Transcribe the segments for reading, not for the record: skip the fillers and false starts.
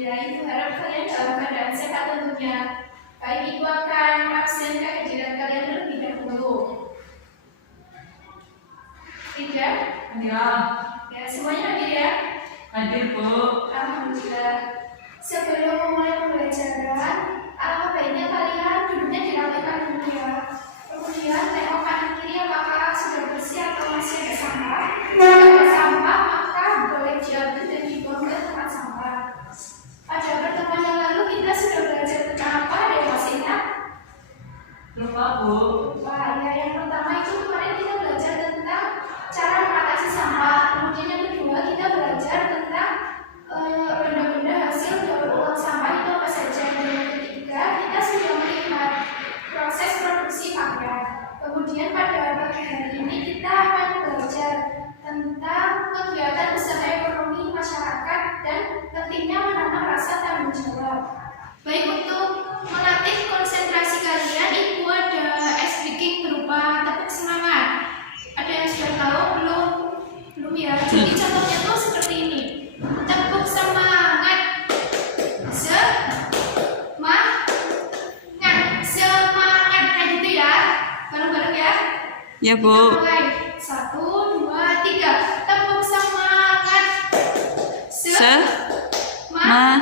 Ya, Ibu harap kalian dalam keadaan sehat tentunya. Baik, Ibu akan absen kehadiran kalian terlebih dahulu. Tidak? Ya. Ya, semuanya hadir ya? Hadir, Bu. Alhamdulillah. Sebelum memulai pembelajaran, alangkah baiknya kalian duduknya dirapikan dulu ya. Kemudian tengok kanan kiri apakah sudah bersih atau masih ada sampah. Jika ada sampah, maka boleh diambil dan dibuang ke tempat sampah. Pada pertemuan yang lalu kita sudah belajar tentang apa? Ada yang masih ingat? Lupa, Bu. Wah, ya, yang pertama itu kemarin kita belajar tentang cara mengatasi sampah. Kemudian yang kedua kita belajar tentang benda-benda hasil daur ulang sampah itu apa saja. Dan yang ketiga kita sudah melihat proses produksi pakaian. Kemudian pada pagi hari ini kita akan belajar tentang kegiatan usaha ekonomi masyarakat dan pentingnya menanam rasa tanggung jawab. Baik, untuk melatih konsentrasi kalian, Ibu ada ice breaking berupa tepuk semangat. Ada yang sudah tahu belum? Belum ya. Jadi contohnya tuh seperti ini. Tepuk semangat. Semangat kayak gitu ya. Bareng-bareng ya. Ya, Bu. Kita mulai. 1, 2, 3. Tepuk semangat. Semangat.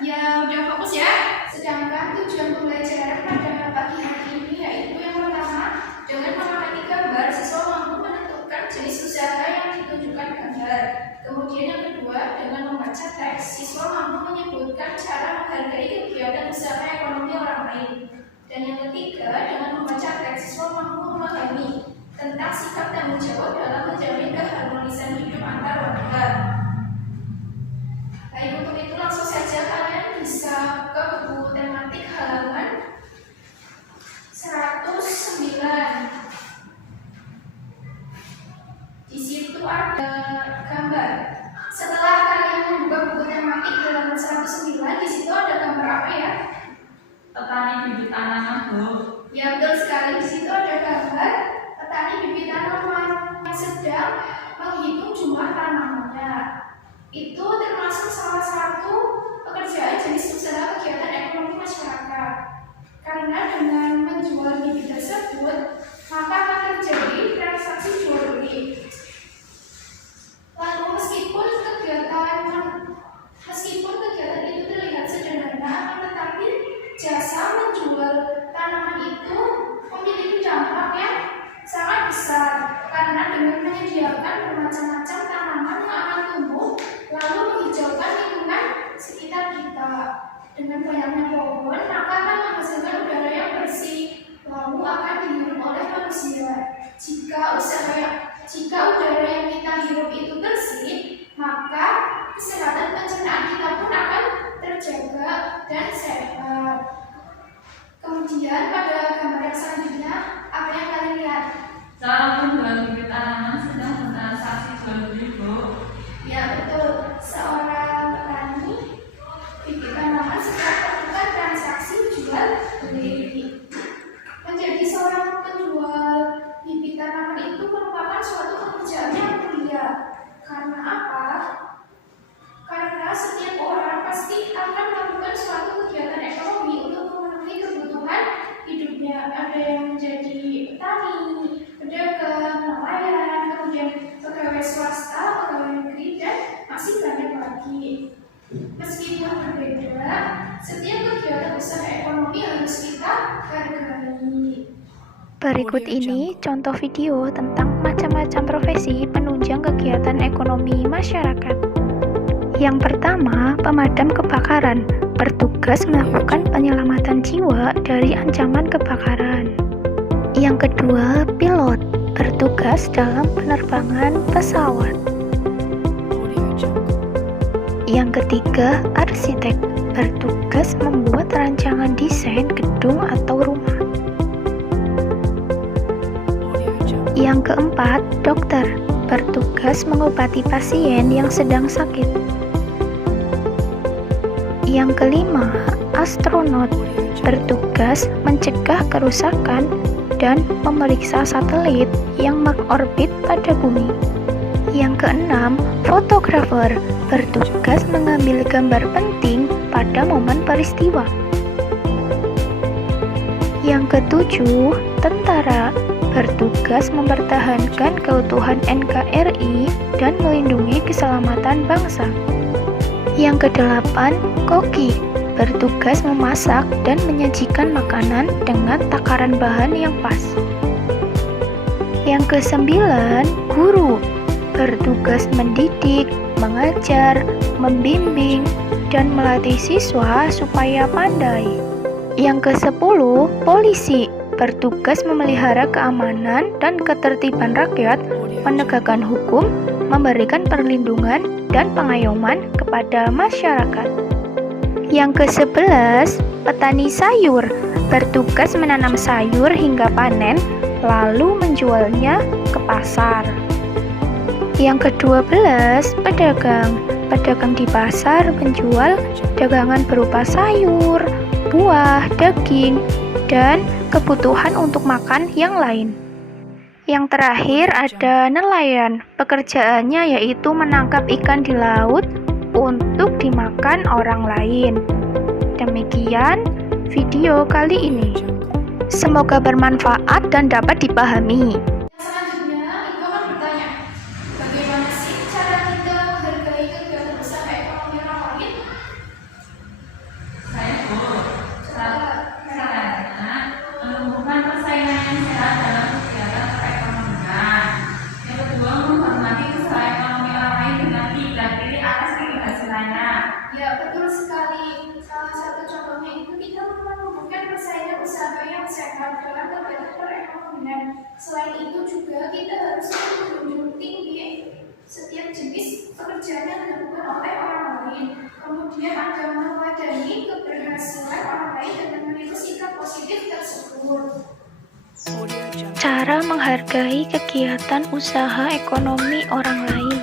Ya, udah fokus ya. Sedangkan tujuan pembelajaran pada pagi hari ini yaitu yang pertama, dengan mengamati gambar, siswa mampu menentukan jenis usaha yang ditunjukkan gambar. Kemudian yang kedua, dengan membaca teks, siswa mampu menyebutkan cara menghargai kegiatan usaha ekonomi orang lain. Dan yang ketiga, dengan membaca teks, siswa mampu memahami tentang sikap tanggung jawab dalam menjamin keharmonisan hidup antar warga. Baik, untuk itu langsung saja kalian bisa ke buku tematik halaman 109. Di situ ada gambar. Setelah kalian membuka buku tematik halaman 109, di situ ada gambar apa ya? Petani bibit tanaman, Bu. Ya, betul sekali. Di situ ada gambar petani bibit tanaman yang sedang menghitung jumlah tanamannya. Itu termasuk salah satu pekerjaan jenis usaha kegiatan ekonomi masyarakat. Karena dengan menjual bibit tersebut, maka akan terjadi transaksi jual beli. Lalu meskipun kegiatan itu terlihat sederhana, akan tetapi jasa menjual tanaman itu memiliki dampak yang sangat besar. Karena dengan menyediakan bermacam-macam tanaman yang akan tumbuh lalu menghijaukan lingkungan sekitar kita. Dengan banyaknya pohon, maka akan menghasilkan udara yang bersih, lalu akan dihirup oleh manusia. Jika udara yang kita hirup itu bersih, maka kesehatan pencernaan kita pun akan terjaga dan sehat. Kemudian pada gambar yang selanjutnya, apa yang kalian lihat? Cara menjual bibit tanaman sedang bertransaksi jual beli, Bu. Ya, betul. Seorang petani bibit tanaman sedang melakukan transaksi jual beli. Menjadi seorang penjual bibit tanaman itu merupakan suatu pekerjaan yang mulia. Karena apa? Karena setiap orang pasti akan melakukan suatu kegiatan ekonomi untuk memenuhi kebutuhan hidupnya. Ada yang menjadi petani, pedagang, nelayan, kemudian pegawai swasta, pegawai negeri, dan masih banyak lagi. Meskipun berbeda, setiap kegiatan usaha ekonomi harus kita hargai. Berikut ini contoh video tentang macam-macam profesi penunjang kegiatan ekonomi masyarakat. Yang pertama, pemadam kebakaran, bertugas melakukan penyelamatan jiwa dari ancaman kebakaran. Yang kedua, pilot, bertugas dalam penerbangan pesawat. Yang ketiga, arsitek, bertugas membuat rancangan desain gedung atau rumah. Yang keempat, dokter, bertugas mengobati pasien yang sedang sakit. Yang kelima, astronot, bertugas mencegah kerusakan dan memeriksa satelit yang mengorbit pada bumi. Yang keenam, fotografer bertugas mengambil gambar penting pada momen peristiwa. Yang ketujuh, tentara bertugas mempertahankan keutuhan NKRI dan melindungi keselamatan bangsa. Yang kedelapan, koki bertugas memasak dan menyajikan makanan dengan takaran bahan yang pas. Yang kesembilan, guru bertugas mendidik, mengajar, membimbing, dan melatih siswa supaya pandai. Yang kesepuluh, polisi bertugas memelihara keamanan dan ketertiban rakyat, menegakkan hukum, memberikan perlindungan dan pengayoman kepada masyarakat. Yang ke-11, petani sayur bertugas menanam sayur hingga panen, lalu menjualnya ke pasar. Yang ke-12, pedagang di pasar menjual dagangan berupa sayur, buah, daging, dan kebutuhan untuk makan yang lain. Yang terakhir ada nelayan, pekerjaannya yaitu menangkap ikan di laut untuk dimakan orang lain. Demikian video kali ini. Semoga bermanfaat dan dapat dipahami. Selanjutnya, Iko akan bertanya, bagaimana sih cara kita menghargai kegiatan usaha ekonomi orang lain? Saya caranya menumbuhkan persaingan yang sehat dalam kegiatan perekonomian. Yang kedua, menghormati usaha ekonomi orang lain dengan tidak iri atas keberhasilannya. Ya, betul sekali. Salah satu contohnya itu kita menumbuhkan persaingan usaha yang sehat dalam kegiatan perekonomian. Selain itu juga kita harus menjunjung tinggi setiap jenis pekerjaan yang dilakukan oleh orang lain. Kemudian ada meneladani keberhasilan orang lain dengan meniru sikap positif tersebut. Cara menghargai kegiatan usaha ekonomi orang lain.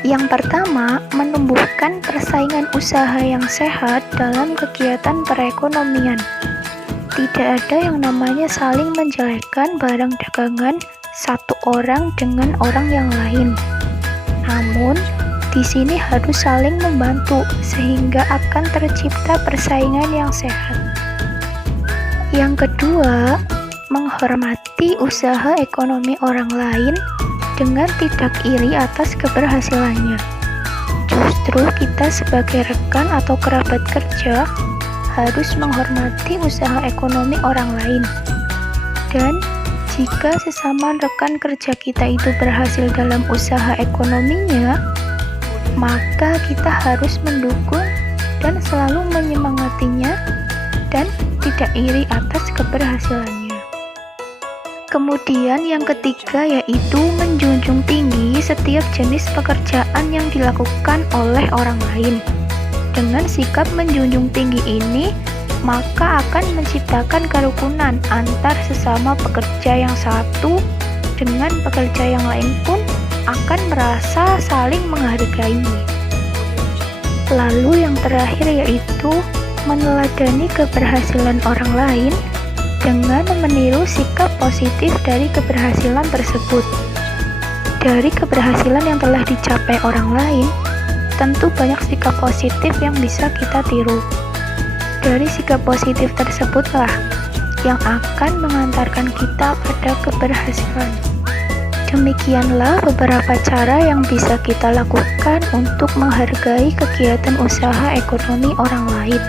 Yang pertama, menumbuhkan persaingan usaha yang sehat dalam kegiatan perekonomian. Tidak ada yang namanya saling menjelekkan barang dagangan satu orang dengan orang yang lain. Namun, di sini harus saling membantu sehingga akan tercipta persaingan yang sehat. Yang kedua, menghormati usaha ekonomi orang lain dengan tidak iri atas keberhasilannya. Justru kita sebagai rekan atau kerabat kerja harus menghormati usaha ekonomi orang lain. Dan jika sesama rekan kerja kita itu berhasil dalam usaha ekonominya, maka kita harus mendukung dan selalu menyemangatinya dan tidak iri atas keberhasilannya. Kemudian yang ketiga yaitu menjunjung tinggi setiap jenis pekerjaan yang dilakukan oleh orang lain. Dengan sikap menjunjung tinggi ini, maka akan menciptakan kerukunan antar sesama pekerja yang satu dengan pekerja yang lain pun akan merasa saling menghargai. Lalu yang terakhir yaitu meneladani keberhasilan orang lain dengan meniru sikap positif dari keberhasilan tersebut. Dari keberhasilan yang telah dicapai orang lain, tentu banyak sikap positif yang bisa kita tiru. Dari sikap positif tersebutlah yang akan mengantarkan kita pada keberhasilan. Demikianlah beberapa cara yang bisa kita lakukan untuk menghargai kegiatan usaha ekonomi orang lain.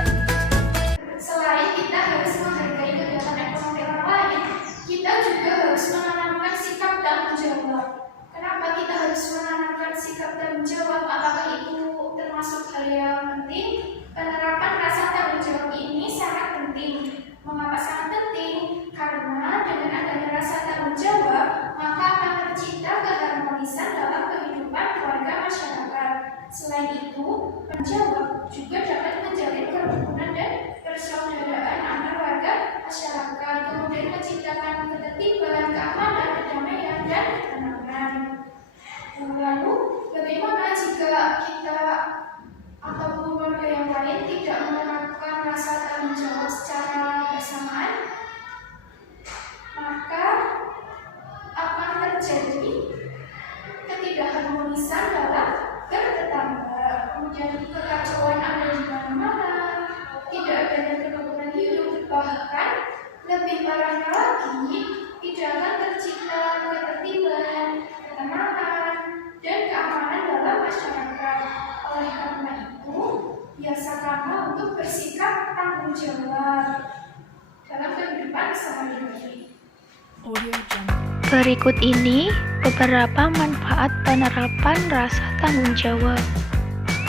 Selain kita harus menghargai kegiatan ekonomi orang lain, kita juga harus menanamkan sikap tanggung jawab. Kenapa kita harus menanamkan sikap tanggung jawab? Apakah itu termasuk hal yang penting? Penerapan rasa tanggung jawab ini sangat penting. Mengapa sangat penting? Karena dengan adanya rasa tanggung jawab, maka akan tercipta keharmonisan dalam kehidupan keluarga masyarakat. Selain itu, penjawab juga dapat menjalin kerukunan dan persaudaraan antar warga masyarakat, kemudian menciptakan ketertiban, keamanan, kedamaian, dan ketenangan. Lalu, bagaimana jika kita ataupun keluarga yang lain tidak menerapkan rasa tanggung jawab secara bersamaan? Maka akan terjadi lagi, tidak akan tercipta ketertiban, ketenangan, dan keamanan dalam masyarakat. Oleh karena itu, biasakanlah untuk bersikap tanggung jawab dalam kehidupan sehari-hari. Berikut ini beberapa manfaat penerapan rasa tanggung jawab.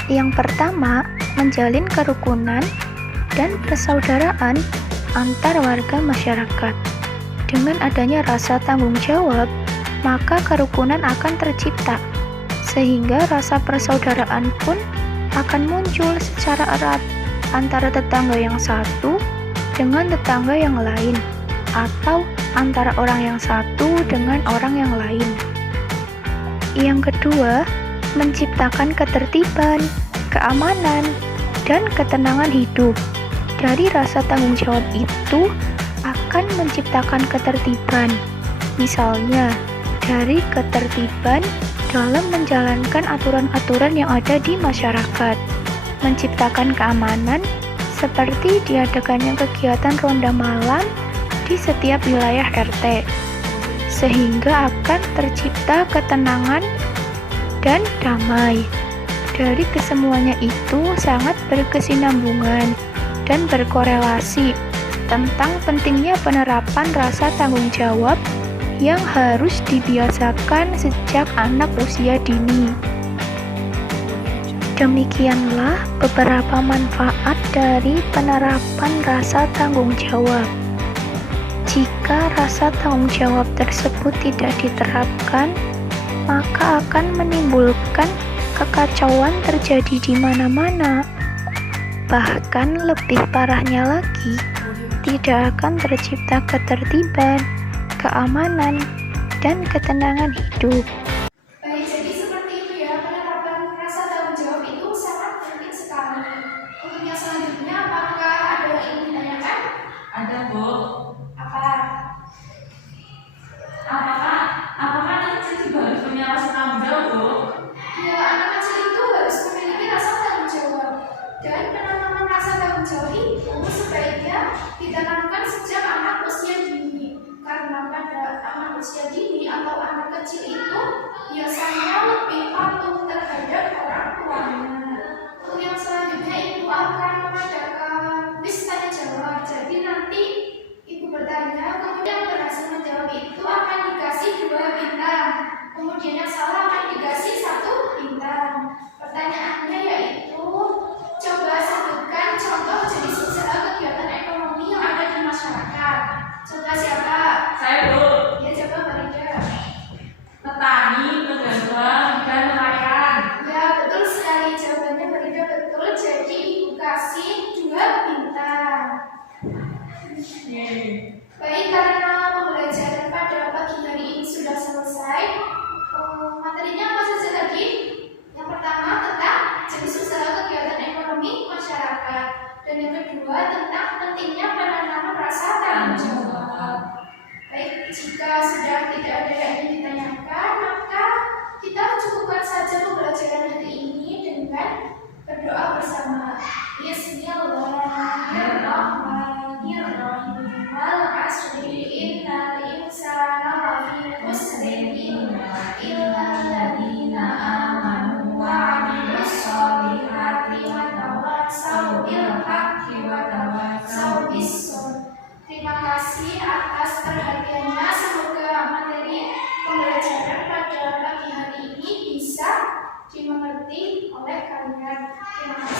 Yang pertama, menjalin kerukunan dan persaudaraan antar warga masyarakat. Dengan adanya rasa tanggung jawab, maka kerukunan akan tercipta, sehingga rasa persaudaraan pun akan muncul secara erat antara tetangga yang satu dengan tetangga yang lain, atau antara orang yang satu dengan orang yang lain. Yang kedua, menciptakan ketertiban, keamanan, dan ketenangan hidup. Dari rasa tanggung jawab itu akan menciptakan ketertiban. Misalnya, dari ketertiban dalam menjalankan aturan-aturan yang ada di masyarakat. Menciptakan keamanan seperti diadakannya kegiatan ronda malam di setiap wilayah RT, sehingga akan tercipta ketenangan dan damai. Dari kesemuanya itu sangat berkesinambungan dan berkorelasi tentang pentingnya penerapan rasa tanggung jawab yang harus dibiasakan sejak anak usia dini. Demikianlah beberapa manfaat dari penerapan rasa tanggung jawab. Jika rasa tanggung jawab tersebut tidak diterapkan, maka akan menimbulkan kekacauan terjadi di mana-mana. Bahkan lebih parahnya lagi, tidak akan tercipta ketertiban, keamanan, dan ketenangan hidup. Baik, jadi seperti itu ya, penerapan rasa tanggung jawab itu sangat penting sekali. Untuk yang selanjutnya, apakah ada yang ingin ditanyakan? Ada, Bu. Apa? Apakah anak kecil juga harus punya rasa tanggung jawab, Bu? Ya, anak kecil itu harus memiliki rasa tanggung jawab. Dan penanaman rasa tanggung jawab itu sebaiknya ditanamkan sejak anak usia dini. Karena pada anak usia dini atau anak kecil itu biasanya lebih patuh terhadap orang tuanya. Untuk yang selanjutnya, ibu akan mengadakan kuis tanya jawab. Jadi nanti ibu bertanya, kemudian berhasil menjawab itu akan dikasih 2 bintang. Kemudian yang salah akan dikasih 1 bintang. Pertanyaannya yaitu, coba sebutkan contoh jenis usaha kegiatan ekonomi yang ada di masyarakat. Coba siapa? Saya, Bu. Ya, coba Farida. Petani, pedagang, dan nelayan. Ya, betul sekali jawabannya Farida, betul. Jadi ibu kasih 2 bintang. Baik, karena pembelajaran pada pagi hari ini sudah selesai. Materinya apa saja tadi? Yang pertama tentang jenis usaha kegiatan ekonomi masyarakat, dan yang kedua tentang pentingnya penanaman rasa tanggung jawab. Baik, jika sudah tidak ada yang ingin ditanyakan, maka kita cukupkan saja pembelajaran hari ini dengan berdoa bersama. Bismillahirrahmanirrahim. Wal asri innal insana lafi khusrin illa alladziina aamanu wa 'amilus sholihati wa tawassaw bil haqqi wa tawassaw bis sabr. Terima kasih atas perhatiannya. Semoga materi pembelajaran pada pagi hari ini bisa dimengerti oleh kalian. Terima kasih.